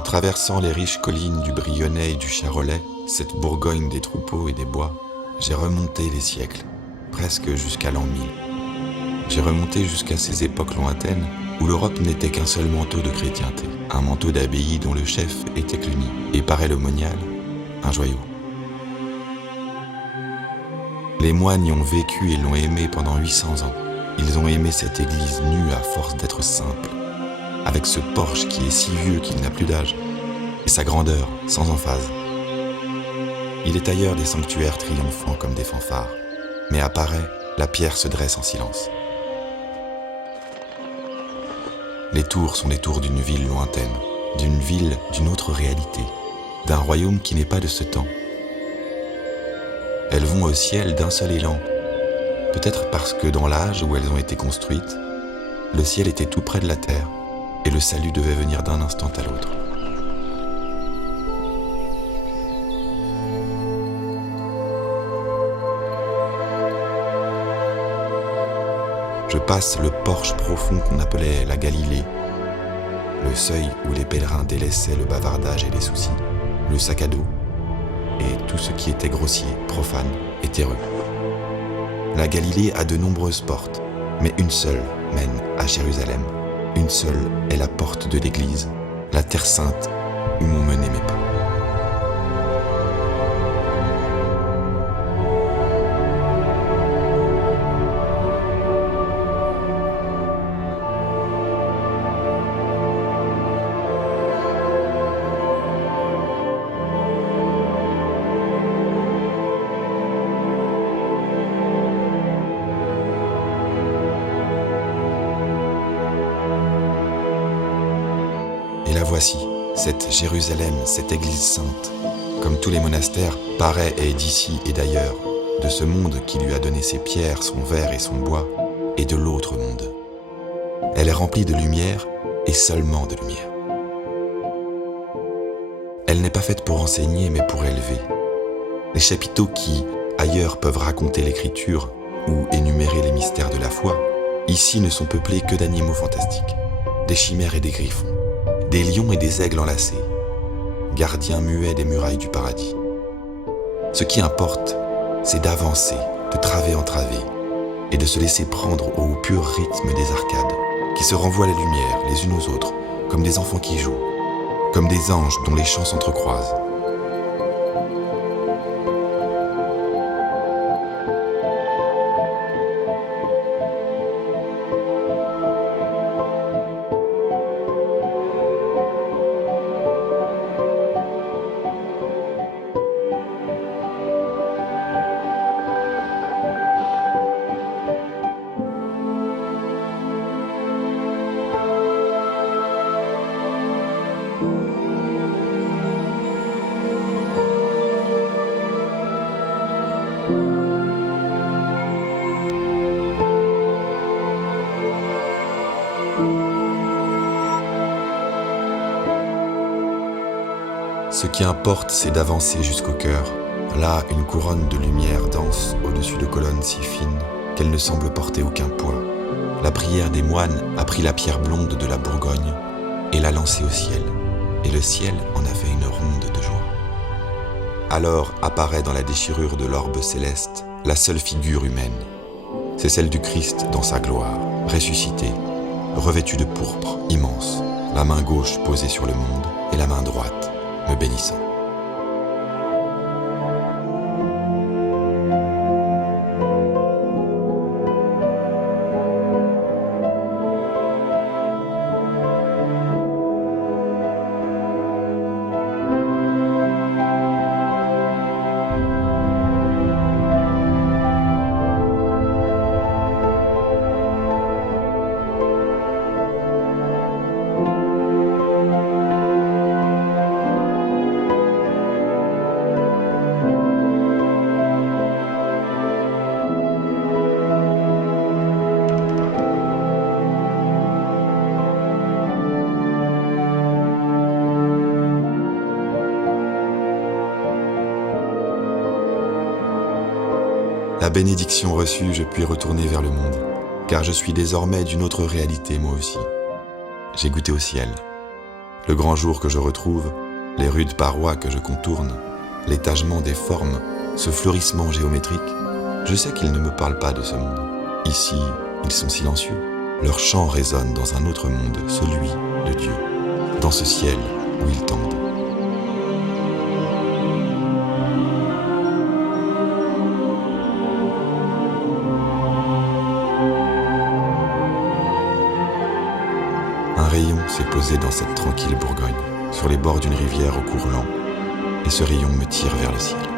En traversant les riches collines du Brionnais et du Charolais, cette Bourgogne des troupeaux et des bois, j'ai remonté les siècles, presque jusqu'à l'an 1000. J'ai remonté jusqu'à ces époques lointaines où l'Europe n'était qu'un seul manteau de chrétienté, un manteau d'abbaye dont le chef était Cluny, et parait le monial, un joyau. Les moines y ont vécu et l'ont aimé pendant 800 ans. Ils ont aimé cette église nue à force d'être simple, avec ce porche qui est si vieux qu'il n'a plus d'âge, et sa grandeur sans emphase. Il est ailleurs des sanctuaires triomphants comme des fanfares, mais à Paray, la pierre se dresse en silence. Les tours sont les tours d'une ville lointaine, d'une ville d'une autre réalité, d'un royaume qui n'est pas de ce temps. Elles vont au ciel d'un seul élan, peut-être parce que dans l'âge où elles ont été construites, le ciel était tout près de la terre et le salut devait venir d'un instant à l'autre. Je passe le porche profond qu'on appelait la Galilée, le seuil où les pèlerins délaissaient le bavardage et les soucis, le sac à dos et tout ce qui était grossier, profane et terreux. La Galilée a de nombreuses portes, mais une seule mène à Jérusalem. Une seule est la porte de l'église, la terre sainte où m'ont mené mes pas. Et la voici, cette Jérusalem, cette église sainte. Comme tous les monastères, Paray est d'ici et d'ailleurs, de ce monde qui lui a donné ses pierres, son verre et son bois, et de l'autre monde. Elle est remplie de lumière et seulement de lumière. Elle n'est pas faite pour enseigner, mais pour élever. Les chapiteaux qui, ailleurs, peuvent raconter l'écriture ou énumérer les mystères de la foi, ici ne sont peuplés que d'animaux fantastiques, des chimères et des griffons, des lions et des aigles enlacés, gardiens muets des murailles du paradis. Ce qui importe, c'est d'avancer, de travée en travée, et de se laisser prendre au pur rythme des arcades, qui se renvoient la lumière les unes aux autres, comme des enfants qui jouent, comme des anges dont les chants s'entrecroisent. Ce qui importe, c'est d'avancer jusqu'au cœur. Là, une couronne de lumière danse au-dessus de colonnes si fines qu'elles ne semblent porter aucun poids. La prière des moines a pris la pierre blonde de la Bourgogne et l'a lancée au ciel. Et le ciel en a fait une ronde de joie. Alors apparaît dans la déchirure de l'orbe céleste la seule figure humaine. C'est celle du Christ dans sa gloire, ressuscité, revêtu de pourpre, immense, la main gauche posée sur le monde et la main droite me bénissant. La bénédiction reçue, je puis retourner vers le monde, car je suis désormais d'une autre réalité moi aussi. J'ai goûté au ciel, Le grand jour que je retrouve, les rudes parois que je contourne, l'étagement des formes, ce fleurissement géométrique, je sais qu'ils ne me parlent pas de ce monde. Ici, ils sont silencieux. Leur chant résonne dans un autre monde, celui de Dieu, dans ce ciel où ils tendent. Un rayon s'est posé dans cette tranquille Bourgogne, sur les bords d'une rivière au cours lent, et ce rayon me tire vers le ciel.